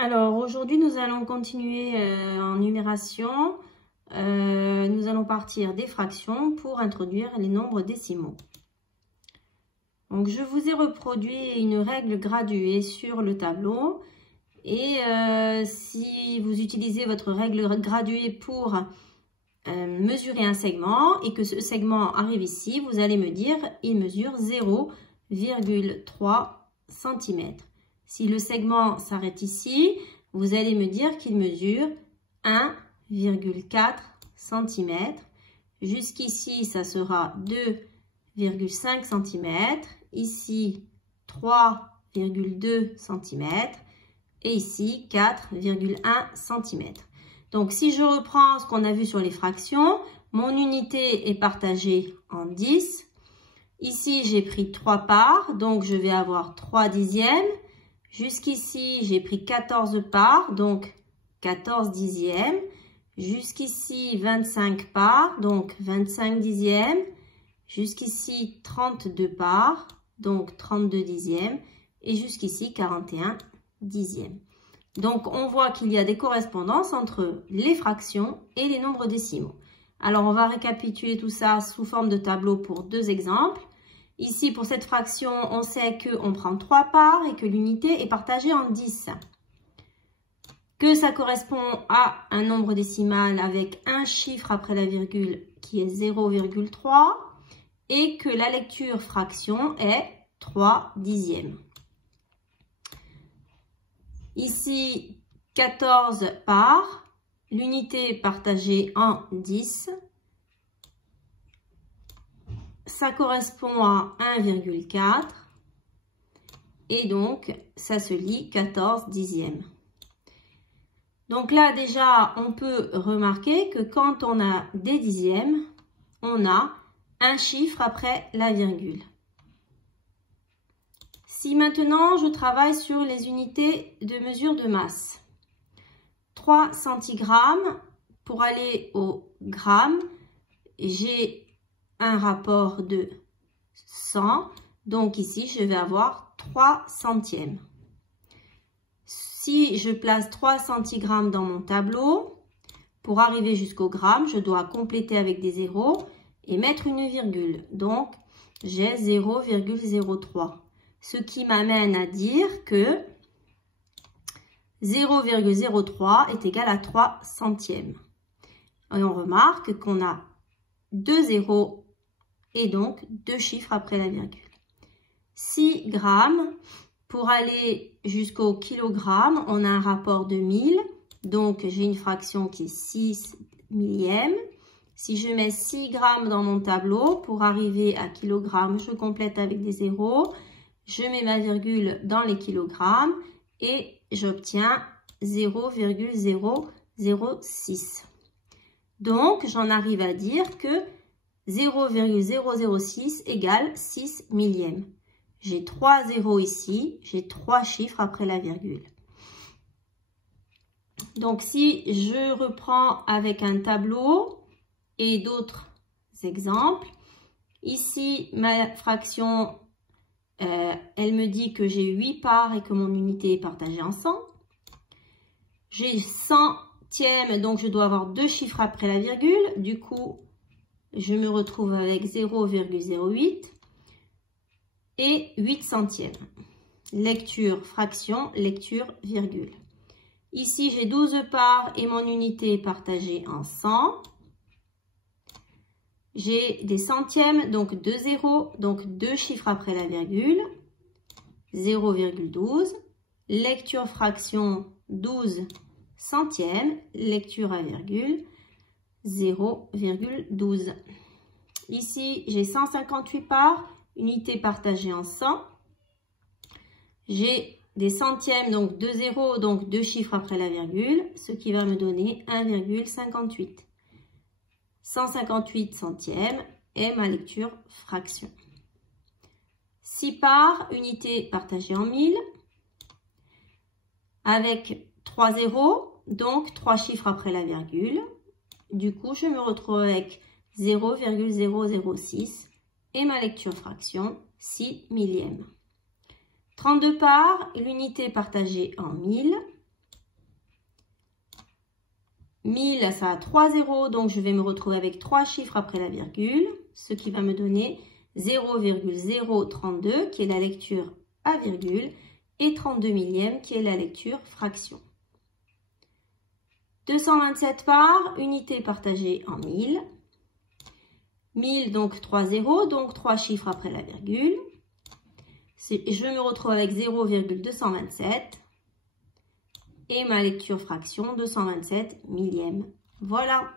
Alors aujourd'hui nous allons continuer en numération. Nous allons partir des fractions pour introduire les nombres décimaux. Donc je vous ai reproduit une règle graduée sur le tableau. Et si vous utilisez votre règle graduée pour mesurer un segment et que ce segment arrive ici, vous allez me dire il mesure 0,3 cm. Si le segment s'arrête ici, vous allez me dire qu'il mesure 1,4 cm. Jusqu'ici, ça sera 2,5 cm. Ici, 3,2 cm. Et ici, 4,1 cm. Donc, si je reprends ce qu'on a vu sur les fractions, mon unité est partagée en 10. Ici, j'ai pris 3 parts, donc je vais avoir 3 dixièmes. Jusqu'ici, j'ai pris 14 parts, donc 14 dixièmes. Jusqu'ici, 25 parts, donc 25 dixièmes. Jusqu'ici, 32 parts, donc 32 dixièmes. Et jusqu'ici, 41 dixièmes. Donc, on voit qu'il y a des correspondances entre les fractions et les nombres décimaux. Alors, on va récapituler tout ça sous forme de tableau pour deux exemples. Ici, pour cette fraction, on sait qu'on prend 3 parts et que l'unité est partagée en 10. Que ça correspond à un nombre décimal avec un chiffre après la virgule qui est 0,3 et que la lecture fraction est 3 dixièmes. Ici, 14 parts, l'unité partagée en 10. Ça correspond à 1,4 et donc ça se lit 14 dixièmes. Donc là déjà on peut remarquer que quand on a des dixièmes, on a un chiffre après la virgule. Si maintenant je travaille sur les unités de mesure de masse, 3 centigrammes, pour aller au gramme, j'ai un rapport de 100. Donc ici, je vais avoir 3 centièmes. Si je place 3 centigrammes dans mon tableau, pour arriver jusqu'au gramme, je dois compléter avec des zéros et mettre une virgule. Donc, j'ai 0,03. Ce qui m'amène à dire que 0,03 est égal à 3 centièmes. Et on remarque qu'on a 2 zéros et donc 2 chiffres après la virgule. 6 grammes, pour aller jusqu'au kilogramme, on a un rapport de 1000. Donc, j'ai une fraction qui est 6 millièmes. Si je mets 6 grammes dans mon tableau, pour arriver à kilogramme, je complète avec des zéros. Je mets ma virgule dans les kilogrammes et j'obtiens 0,006. Donc, j'en arrive à dire que 0,006 égale 6 millièmes. J'ai 3 zéros ici, j'ai 3 chiffres après la virgule. Donc, si je reprends avec un tableau et d'autres exemples, ici, ma fraction, elle me dit que j'ai 8 parts et que mon unité est partagée en 100. J'ai centièmes, donc je dois avoir 2 chiffres après la virgule. Du coup, je me retrouve avec 0,08 et 8 centièmes. Lecture fraction, lecture virgule. Ici, j'ai 12 parts et mon unité est partagée en 100. J'ai des centièmes, donc 2 zéros, donc 2 chiffres après la virgule. 0,12. Lecture fraction, 12 centièmes. Lecture à virgule. 0,12. Ici, j'ai 158 parts, unité partagée en 100. J'ai des centièmes, donc 2 zéros, donc 2 chiffres après la virgule, ce qui va me donner 1,58. 158 centièmes est ma lecture fraction. 6 parts, unité partagée en 1000, avec 3 zéros, donc 3 chiffres après la virgule. Du coup, je me retrouve avec 0,006 et ma lecture fraction 6 millièmes. 32 parts, l'unité partagée en 1000. 1000, ça a 3 zéros, donc je vais me retrouver avec 3 chiffres après la virgule, ce qui va me donner 0,032 qui est la lecture à virgule et 32 millièmes qui est la lecture fraction. 227 par unité partagée en 1000. 1000, donc 3 zéros, donc 3 chiffres après la virgule. Je me retrouve avec 0,227 et ma lecture fraction 227 millièmes. Voilà.